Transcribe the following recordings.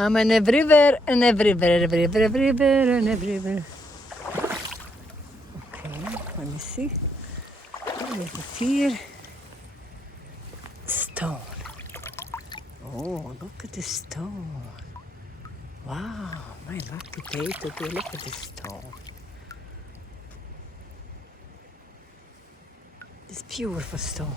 I'm in everywhere and everywhere, everywhere, everywhere and everywhere. Okay, let me see. What is this here? Stone. Oh, look at this stone. Wow, my lucky day today. Look at this stone. This beautiful stone.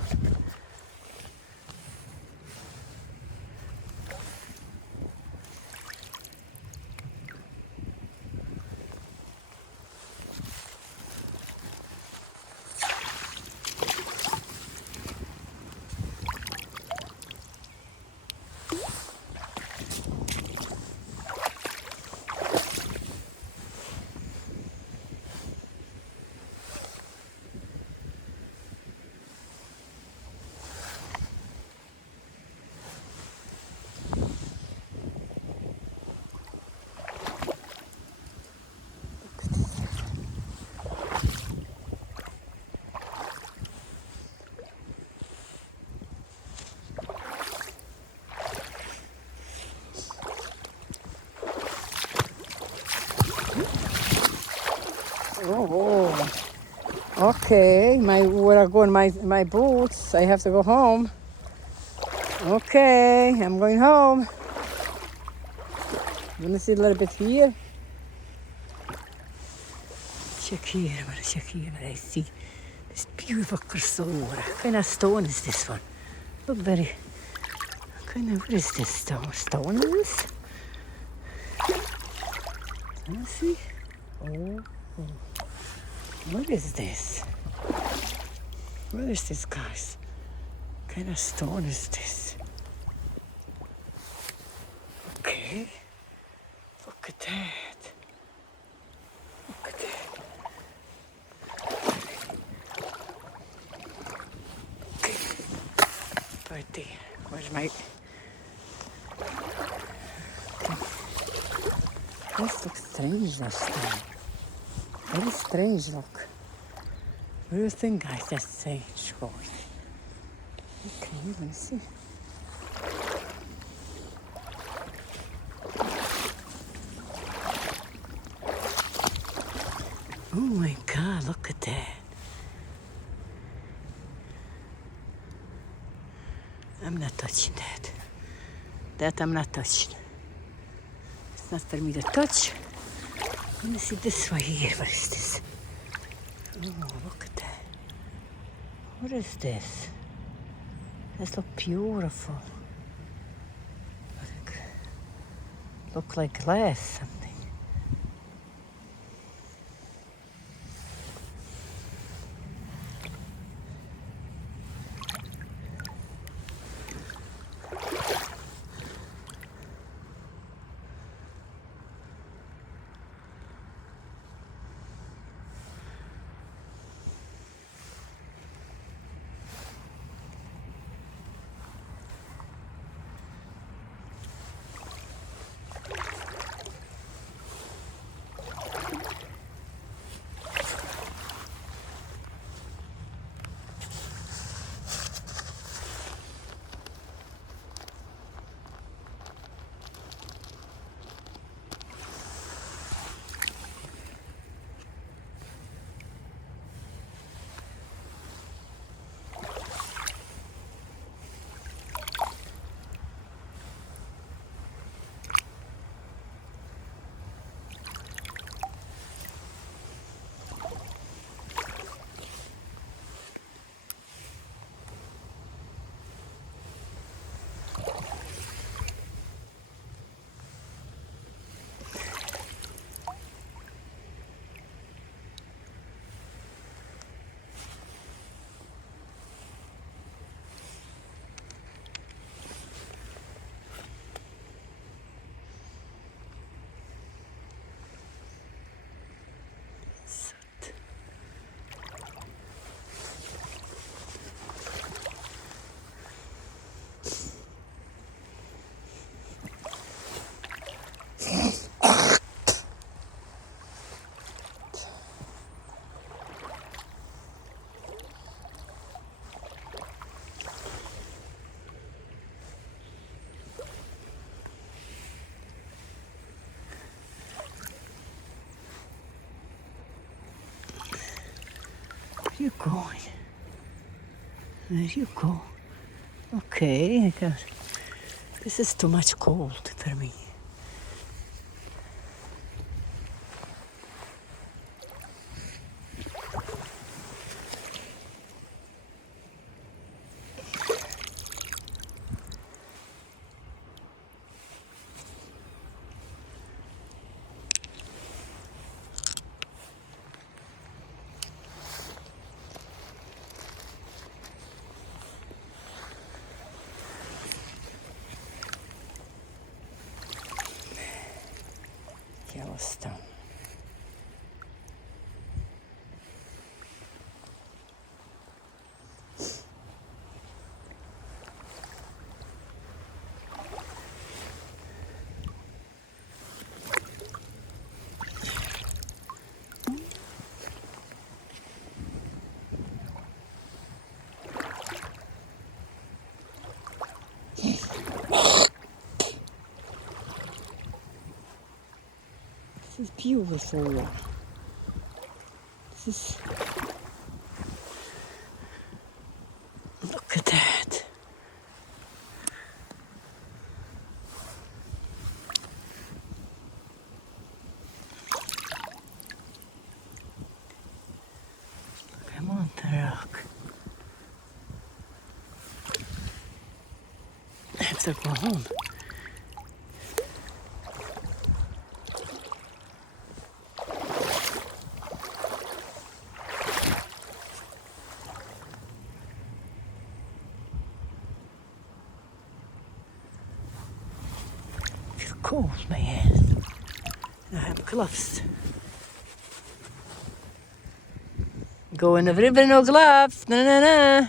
Oh, okay. Where I go in my boots? I have to go home. Okay, I'm going home. You want to see a little bit here? Check here, what I see. This beautiful crystal water. What kind of stone is this one? Look very, what is this stone? Stone is this? Let me see. Oh. What is this? What is this, guys? What kind of stone is this? Okay. Look at that. Look at that. Okay. Right there. Where's my... This looks strange, this thing. Very strange look. What do you think, guys? That's strange. Okay, let me see. Oh my God, look at that. I'm not touching that. That I'm not touching. It's not for me to touch. Let me see this way here. What is this? Oh, look at that. What is this? This look beautiful. Look like glass, something. you going? There you go. Okay, I got. This is too much cold for me. Yellowstone. This is beautiful. This is. Look at that. I'm on the rock. I have to go home. It's cold, man. I have gloves. Go in the river, no gloves. Na na na.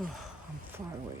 Oh, I'm far away.